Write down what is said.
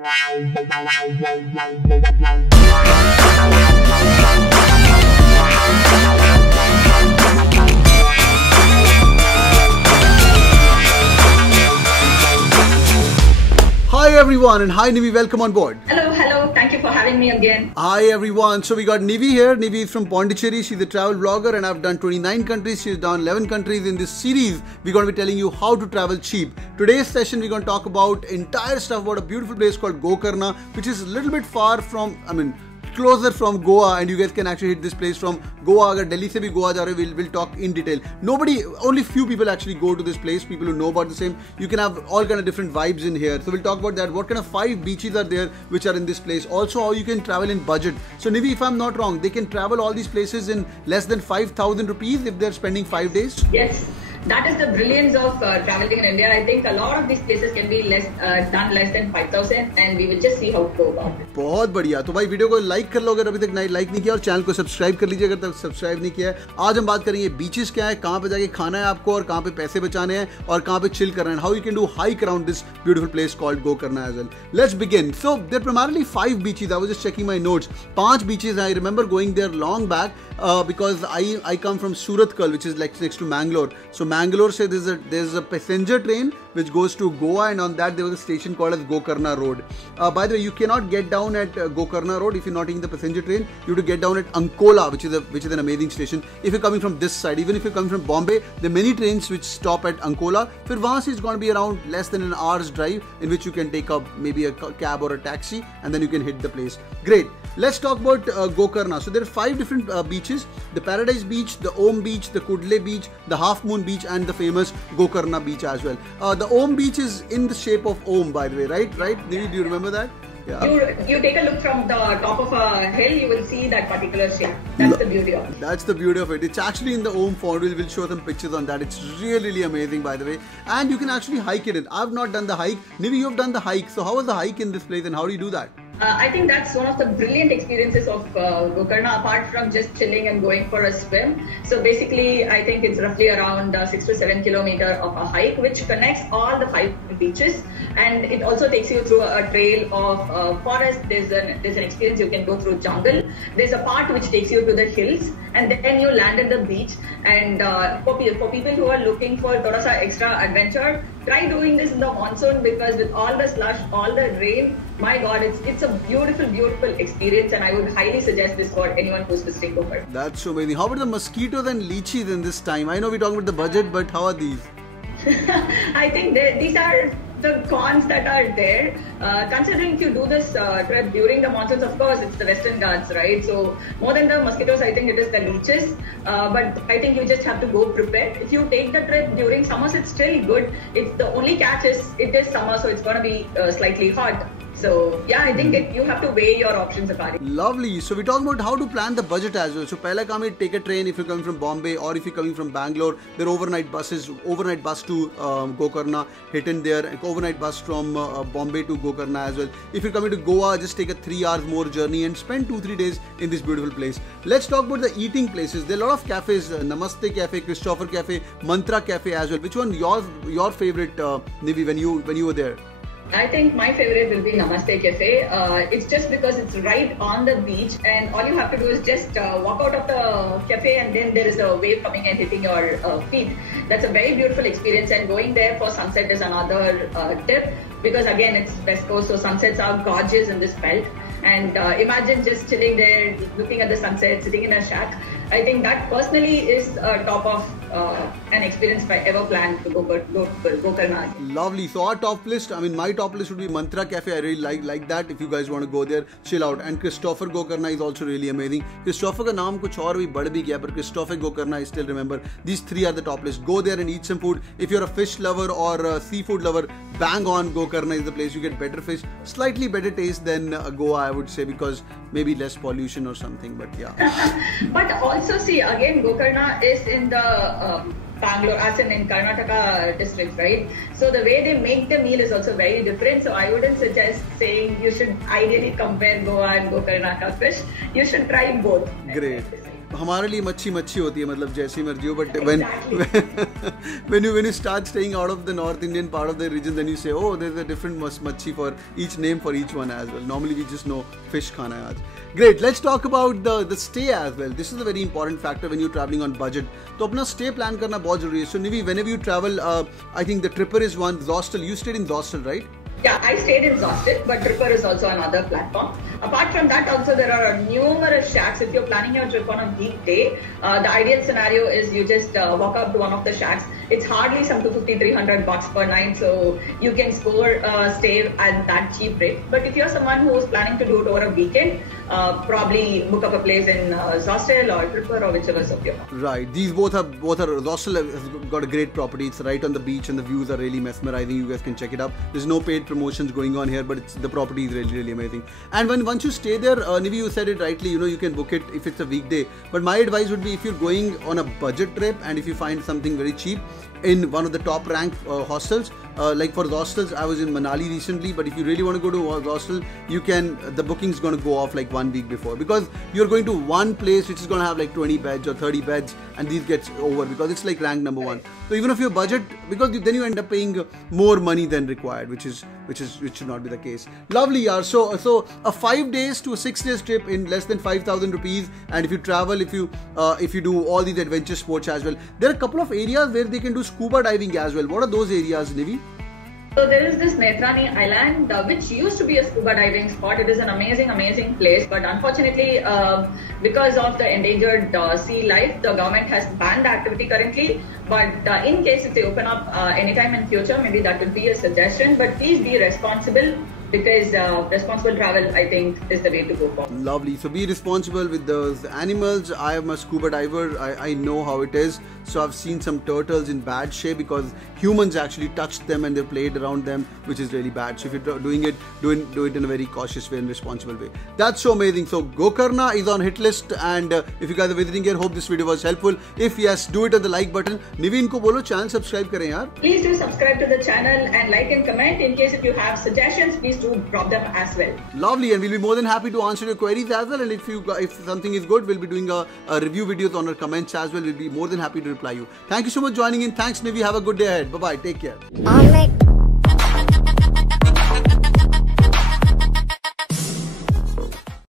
Hi everyone, and hi Nivi, welcome on board. Hello, thank you for having me again. Hi everyone, so we got Nivi here. Nivi is from Pondicherry, she's a travel vlogger and I've done 29 countries, she's done 11 countries. In this series, we're going to be telling you how to travel cheap. Today's session, we're going to talk about entire stuff about a beautiful place called Gokarna, which is a little bit far from, closer from Goa, and you guys can actually hit this place from Goa. Agar Delhi se bhi Goa ja rahe, we'll talk in detail. Only few people actually go to this place, people who know about the same. You can have all kind of different vibes in here. So we'll talk about that. What kind of 5 beaches are there which are in this place. Also how you can travel in budget. So Nivi, if I'm not wrong, they can travel all these places in less than 5,000 rupees if they're spending 5 days? Yes. That is the brilliance of traveling in India. I think a lot of these places can be done less than 5,000, and we will just see how to go about it. बहुत बढ़िया. तो भाई video को like कर लो अगर अभी तक like नहीं किया, और चैनल को सब्सक्राइब कर लीजिए अगर तक सब्सक्राइब नहीं किया है. आज हम बात करेंगे बीचेस क्या है, कहाँ पे जाके खाना है आपको, और कहाँ पे पैसे बचाने हैं, और कहाँ पे चिल करना है. How you can do hike around this beautiful place called Gokarna as well. Let's begin. So there are primarily 5 beaches. I was just checking my notes. 5 beaches. I remember going there long back because I come from Surathkal, which is like next to Mangalore. So Mangalore se there's a passenger train which goes to Goa, and on that there was a station called as Gokarna Road. By the way, you cannot get down at Gokarna Road if you're not taking the passenger train. You have to get down at Ankola, which is an amazing station. If you're coming from this side, even if you're coming from Bombay, there are many trains which stop at Ankola. Fir wahan se it's going to be around less than an hour's drive, in which you can take up maybe a cab or a taxi, and then you can hit the place. Great. Let's talk about Gokarna. So there are 5 different beaches: the Paradise Beach, the Om Beach, the Kudle Beach, the Half Moon Beach, and the famous Gokarna Beach as well. The Om Beach is in the shape of Om, by the way, right? Nivi, do you remember that? Yeah. You take a look from the top of a hill, you will see that particular shape. That's the beauty of it. That's the beauty of it. It's actually in the Om font. We'll show some pictures on that. It's really amazing, by the way. And you can actually hike it in. I've not done the hike. Nivi, you've done the hike. So how was the hike in this place, and how do you do that? I think that's one of the brilliant experiences of Gokarna, apart from just chilling and going for a swim. So basically, I think it's roughly around 6 to 7 kilometers of a hike, which connects all the 5 beaches, and it also takes you through a trail of forest. There's an experience you can go through jungle. There's a part which takes you to the hills, and then you land at the beach. And for people who are looking for thoda sa extra adventure, try doing this in the monsoon, because with all the slush, all the rain, my God, it's a beautiful experience, and I would highly suggest this for anyone who's visiting Gokarna. That's so amazing. How about the mosquitoes and lychees in this time? I know we're talking about the budget, but how are these? I think these are the cons that are there. Considering if you do this trip during the monsoons, of course, it's the Western Ghats, right? So more than the mosquitoes, I think it is the leeches. But I think you just have to go prepared. If you take the trip during summers, it's still good. It's the only catch is it is summer, so it's going to be slightly hot. So yeah, I think you have to weigh your options accordingly. Lovely. So we're talking about how to plan the budget as well. So pehla kaam hai, take a train if you're coming from Bombay, or if you're coming from Bangalore. There are overnight bus to Gokarna, hit in there. Overnight bus from Bombay to Gokarna as well. If you're coming to Goa, just take a 3 hours more journey and spend 2-3 days in this beautiful place. Let's talk about the eating places. There are a lot of cafes: Namaste Cafe, Christopher Cafe, Mantra Cafe as well. Which one your favorite, Nivi, when you were there? I think my favorite will be Namaste Cafe. It's just because it's right on the beach, and all you have to do is just walk out of the cafe, and then there is a wave coming and hitting your feet. That's a very beautiful experience, and going there for sunset is another tip, because again, it's West Coast, so sunsets are gorgeous in this belt. And imagine just chilling there, looking at the sunset, sitting in a shack. I think that personally is top of an experience if I ever planned to go Gokarna. Lovely. So our top list, my top list would be Mantra Cafe. I really like that. If you guys want to go there, chill out. And Christopher Gokarna is also really amazing. Christopher ka naam kuch aur bhi bad bhi gaya, but Christopher Gokarna I still remember. These 3 are the top list. Go there and eat some food. If you're a fish lover or a seafood lover, bang on, Gokarna is the place. You get better fish, slightly better taste than Goa, I would say, because maybe less pollution or something, but yeah. But also see, again, Gokarna is in the Bangalore, as in Karnataka district, right? So the way they make the meal is also very different. So I wouldn't suggest saying you should ideally compare Goa and Gokarna fish. You should try both. Great. हमारे लिए मच्छी मच्छी होती है, मतलब जैसी मर्जी हो, but when you start staying out of the North Indian part of the region, then you say, oh, there's a different machhi for each name for each one as well. Normally we just know fish khana hai aaj. Great, let's talk about the stay as well. This is a very important factor when you're traveling on budget. तो अपना stay plan करना बहुत जरूरी है. So Nivi, whenever you travel, I think the Tripper is one. Hostel, you stayed in hostel, right? Yeah, I stayed in Hostel, but Tripper is also another platform. Apart from that, also there are numerous shacks. If you're planning your trip on a weekday, the ideal scenario is you just walk up to one of the shacks. It's hardly some $250-300 per night, so you can score stay at that cheap rate. But if you're someone who's planning to do it over a weekend, probably book up a place in Hostel or Tripper or whichever is of your choice. Right. These both are Hostel has got a great property. It's right on the beach and the views are really mesmerizing. You guys can check it out. There's no paid promotions going on here, but the property is really amazing. And once you stay there, Nivi, you said it rightly, you can book it if it's a weekday. But my advice would be, if you're going on a budget trip and if you find something very cheap in one of the top ranked hostels, like for the hostels, I was in Manali recently, but if you really want to go to a hostel, you can, the booking's going to go off like 1 week before, because you're going to one place which is going to have like 20 beds or 30 beds, and these gets over because it's like ranked number 1. So even if your budget, because then you end up paying more money than required, which should not be the case. Lovely, yaar. So a 5 days to a 6 days trip in less than 5,000 rupees, and if you travel, if you do all these adventure sports as well, there are a couple of areas where they can do scuba diving as well. What are those areas, Nivi? So there is this Netrani Island, which used to be a scuba diving spot. It is an amazing place, but unfortunately, because of the endangered sea life, the government has banned the activity currently. But in case if they open up anytime in future, maybe that would be a suggestion. But please be responsible, because responsible travel, I think, is the way to go for. Lovely. So be responsible with those animals. I am a scuba diver. I know how it is. So I've seen some turtles in bad shape because humans actually touched them and they played around them, which is really bad. So if you're doing it, do it in a very cautious way and responsible way. That's so amazing. So Gokarna is on hit list, and if you guys are visiting here, hope this video was helpful. If yes, do it on the like button. Nivi, इनको बोलो channel subscribe करें यार. Please do subscribe to the channel and like and comment. In case if you have suggestions, please do drop them as well. Lovely, and we'll be more than happy to answer your queries as well. And if something is good, we'll be doing a review videos on our comments as well. We'll be more than happy to reply you. Thank you so much for joining in. Thanks, Nivi. Have a good day ahead. Bye bye. Take care.